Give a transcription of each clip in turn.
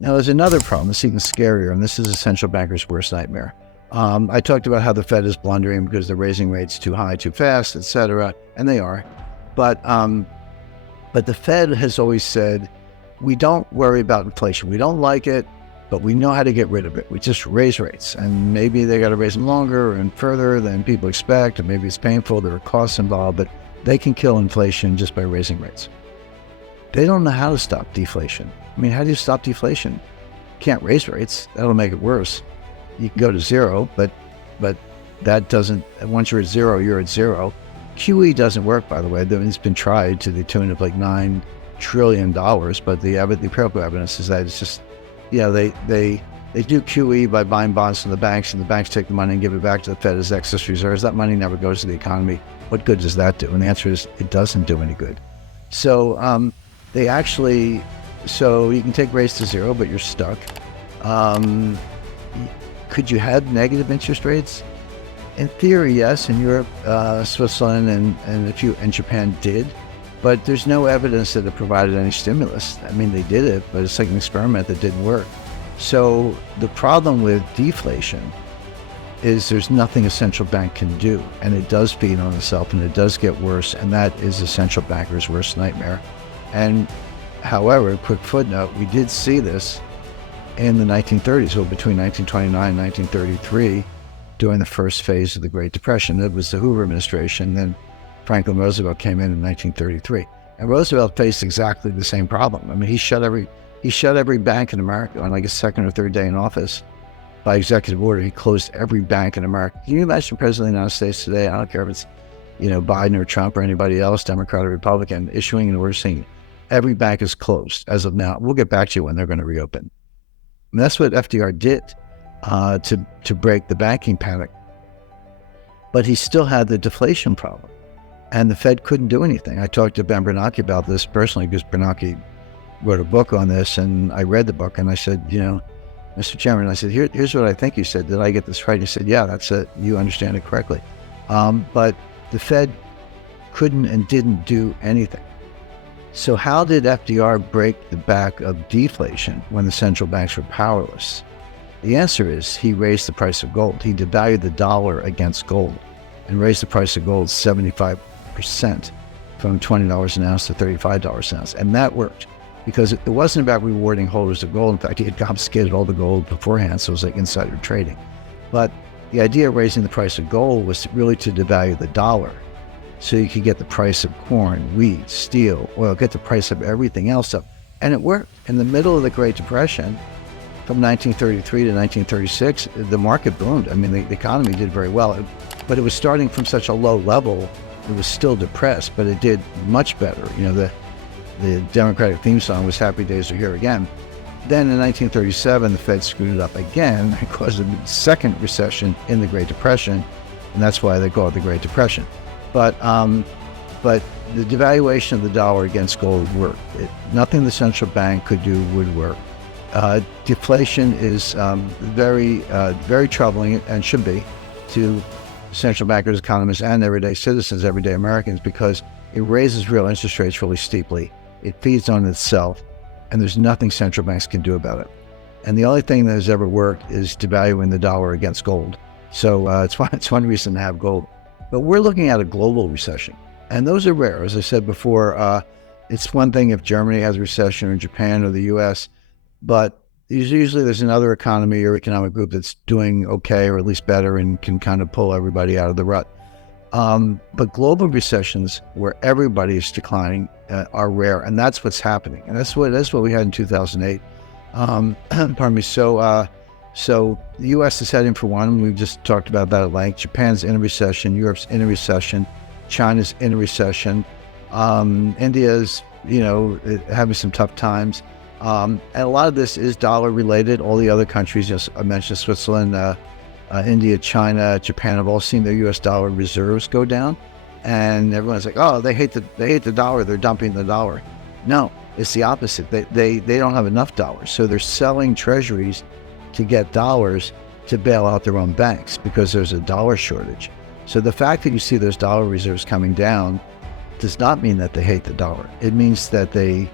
Now, there's another problem. It's even scarier, and this is a central banker's worst nightmare. I talked about how the Fed is blundering because they're raising rates too high, too fast, et cetera, and they are. But the Fed has always said, we don't worry about inflation. We don't like it, but we know how to get rid of it. We just raise rates, and maybe they got to raise them longer and further than people expect, and maybe it's painful. There are costs involved, but they can kill inflation just by raising rates. They don't know how to stop deflation. I mean, how do you stop deflation? You can't raise rates. That'll make it worse. You can go to zero, but that doesn't, once you're at zero, you're at zero. QE doesn't work, by the way. It's been tried to the tune of like $9 trillion, but the empirical evidence is that it's just, they do QE by buying bonds from the banks, and the banks take the money and give it back to the Fed as excess reserves. That money never goes to the economy. What good does that do? And the answer is it doesn't do any good. So so you can take rates to zero, but you're stuck. Could you have negative interest rates? In theory, yes. In Europe, Switzerland, and Japan did, but there's no evidence that it provided any stimulus. I mean, they did it, but it's like an experiment that didn't work. So the problem with deflation is there's nothing a central bank can do, and it does feed on itself, and it does get worse, and that is a central banker's worst nightmare. And however, quick footnote, we did see this in the 1930s, so between 1929 and 1933, during the first phase of the Great Depression. It was the Hoover administration, then Franklin Roosevelt came in 1933. And Roosevelt faced exactly the same problem. I mean, he shut every bank in America on like his second or third day in office. By executive order, he closed every bank in America. Can you imagine the President of the United States today? I don't care if it's, Biden or Trump or anybody else, Democrat or Republican, issuing an order saying every bank is closed as of now. We'll get back to you when they're going to reopen. And that's what FDR did to break the banking panic. But he still had the deflation problem, and the Fed couldn't do anything. I talked to Ben Bernanke about this personally because Bernanke wrote a book on this, and I read the book, and I said, Mr. Chairman, I said, here's what I think you said. Did I get this right? He said, yeah, that's it. You understand it correctly. But the Fed couldn't and didn't do anything. So how did FDR break the back of deflation when the central banks were powerless? The answer is he raised the price of gold. He devalued the dollar against gold and raised the price of gold 75% from $20 an ounce to $35 an ounce. And that worked because it wasn't about rewarding holders of gold. In fact, he had confiscated all the gold beforehand, so it was like insider trading. But the idea of raising the price of gold was really to devalue the dollar so you could get the price of corn, wheat, steel, oil, get the price of everything else up. And it worked. In the middle of the Great Depression, from 1933 to 1936, the market boomed. I mean, the economy did very well, but it was starting from such a low level. It was still depressed, but it did much better. The Democratic theme song was "Happy Days Are Here Again." Then in 1937, the Fed screwed it up again and caused a second recession in the Great Depression, and that's why they call it the Great Depression. But the devaluation of the dollar against gold worked. Nothing the central bank could do would work. Deflation is very troubling, and should be, to central bankers, economists, and everyday citizens, everyday Americans, because it raises real interest rates really steeply. It feeds on itself, and there's nothing central banks can do about it. And the only thing that has ever worked is devaluing the dollar against gold. So it's one reason to have gold. But we're looking at a global recession, and those are rare. As I said before, it's one thing if Germany has a recession or Japan or the U.S., but usually there's another economy or economic group that's doing okay or at least better and can kind of pull everybody out of the rut. But global recessions where everybody is declining are rare, and that's what's happening. And that's what we had in 2008. Pardon me. So the U.S. is heading for one. We've just talked about that at length. Japan's in a recession. Europe's in a recession. China's in a recession. India's, having some tough times. And a lot of this is dollar related. All the other countries, I mentioned Switzerland, India, China, Japan have all seen their U.S. dollar reserves go down, and everyone's like, "Oh, they hate the dollar. They're dumping the dollar." No, it's the opposite. They don't have enough dollars, so they're selling treasuries to get dollars to bail out their own banks because there's a dollar shortage. So the fact that you see those dollar reserves coming down does not mean that they hate the dollar. It means that they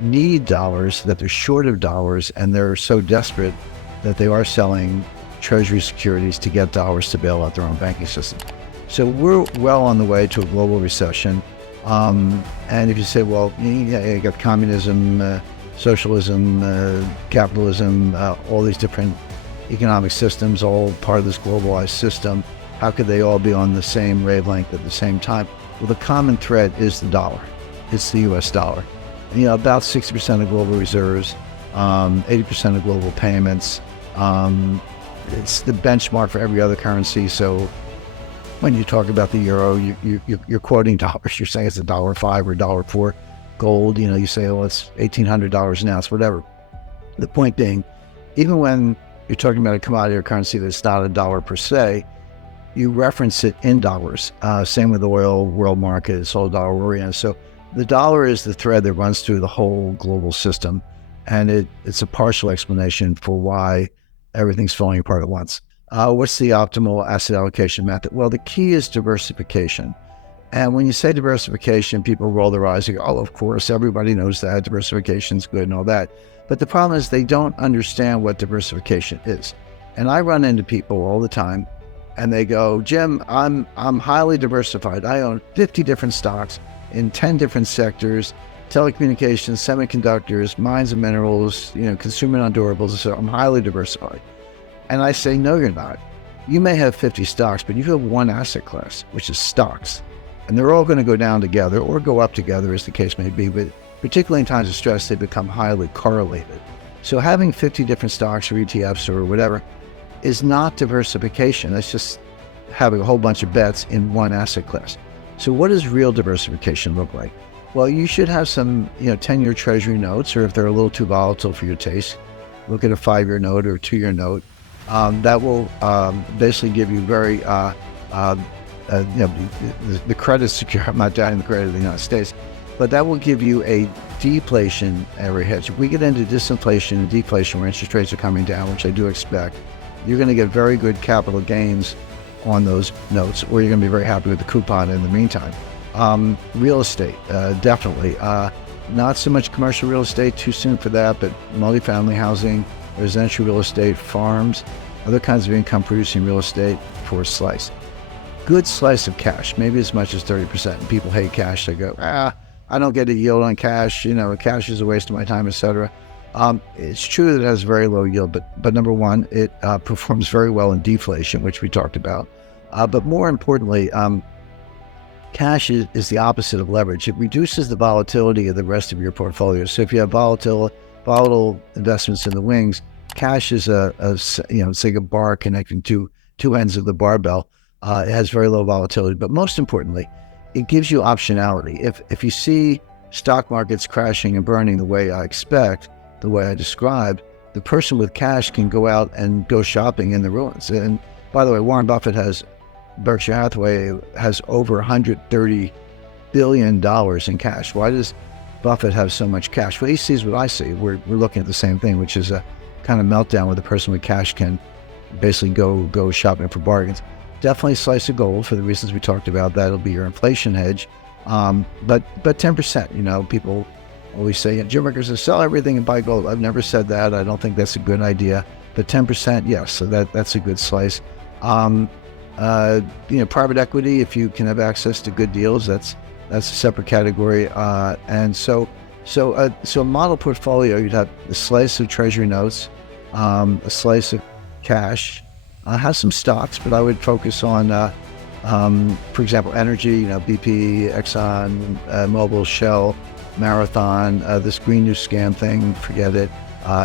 need dollars, that they're short of dollars, and they're so desperate that they are selling treasury securities to get dollars to bail out their own banking system. So we're well on the way to a global recession. And if you say, well, you got communism, socialism, capitalism, all these different economic systems, all part of this globalized system, how could they all be on the same wavelength at the same time? Well, the common thread is the dollar. It's the US dollar. And, about 60% of global reserves, 80% of global payments. It's the benchmark for every other currency. So when you talk about the euro, you're quoting dollars. You're saying it's $1.05 or $1.04. Gold, you say, oh, it's $1,800 an ounce, whatever. The point being, even when you're talking about a commodity or currency that's not a dollar per se, you reference it in dollars. Same with oil, world market, it's all dollar oriented. So the dollar is the thread that runs through the whole global system. And it's a partial explanation for why everything's falling apart at once. What's the optimal asset allocation method? Well, the key is diversification. And when you say diversification, people roll their eyes and go, oh, of course, everybody knows that diversification is good and all that. But the problem is they don't understand what diversification is. And I run into people all the time and they go, Jim, I'm highly diversified. I own 50 different stocks in 10 different sectors, telecommunications, semiconductors, mines and minerals, consumer non-durables. So I'm highly diversified. And I say, no, you're not. You may have 50 stocks, but you have one asset class, which is stocks. And they're all going to go down together or go up together, as the case may be. But particularly in times of stress, they become highly correlated. So having 50 different stocks or ETFs or whatever is not diversification. That's just having a whole bunch of bets in one asset class. So what does real diversification look like? Well, you should have some 10-year treasury notes, or if they're a little too volatile for your taste, look at a 5-year note or a 2-year note. That will basically give you very, the credit secure. I'm not doubting the credit of the United States, but that will give you a deflationary hedge. If we get into disinflation and deflation where interest rates are coming down, which I do expect, you're going to get very good capital gains on those notes, or you're going to be very happy with the coupon in the meantime. Real estate, definitely. Not so much commercial real estate, too soon for that, but multifamily housing, residential real estate, farms, other kinds of income producing real estate for a slice. Good slice of cash, maybe as much as 30%. And people hate cash. They go, I don't get a yield on cash. Cash is a waste of my time, etc. It's true that it has very low yield, but number one, it performs very well in deflation, which we talked about. But more importantly, cash is the opposite of leverage. It reduces the volatility of the rest of your portfolio. So if you have volatile investments in the wings, cash is it's like a bar connecting two ends of the barbell. It has very low volatility, but most importantly, it gives you optionality. If you see stock markets crashing and burning the way I expect, the way I described, the person with cash can go out and go shopping in the ruins. And by the way, Warren Buffett Berkshire Hathaway has over $130 billion in cash. Why does Buffett have so much cash? Well, he sees what I see. We're looking at the same thing, which is a kind of meltdown where the person with cash can basically go shopping for bargains. Definitely a slice of gold for the reasons we talked about. That'll be your inflation hedge. But 10%, people always say, Jim Rickards says, sell everything and buy gold. I've never said that. I don't think that's a good idea. But 10%, yes, so that's a good slice. Private equity, if you can have access to good deals, that's a separate category. And so a model portfolio, you'd have a slice of treasury notes, a slice of cash, have some stocks, but I would focus on, for example, energy, BP, Exxon, Mobil, Shell, Marathon, this Green New Scam thing, forget it.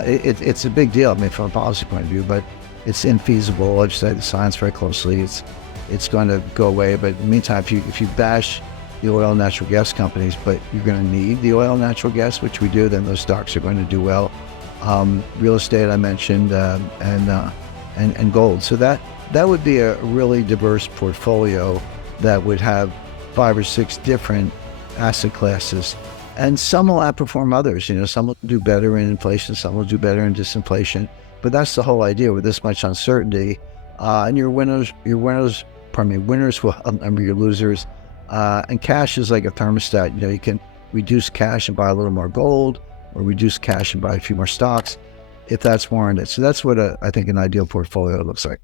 It's a big deal, from a policy point of view, but it's infeasible. I've studied the science very closely. It's going to go away, but in the meantime, if you bash the oil and natural gas companies, but you're going to need the oil and natural gas, which we do, then those stocks are going to do well. Real estate, I mentioned, and gold. So that would be a really diverse portfolio that would have 5 or 6 different asset classes. And some will outperform others. Some will do better in inflation, some will do better in disinflation. But that's the whole idea with this much uncertainty. And your winners will outnumber your losers. And cash is like a thermostat. You can reduce cash and buy a little more gold, or reduce cash and buy a few more stocks if that's warranted. So that's what I think an ideal portfolio looks like.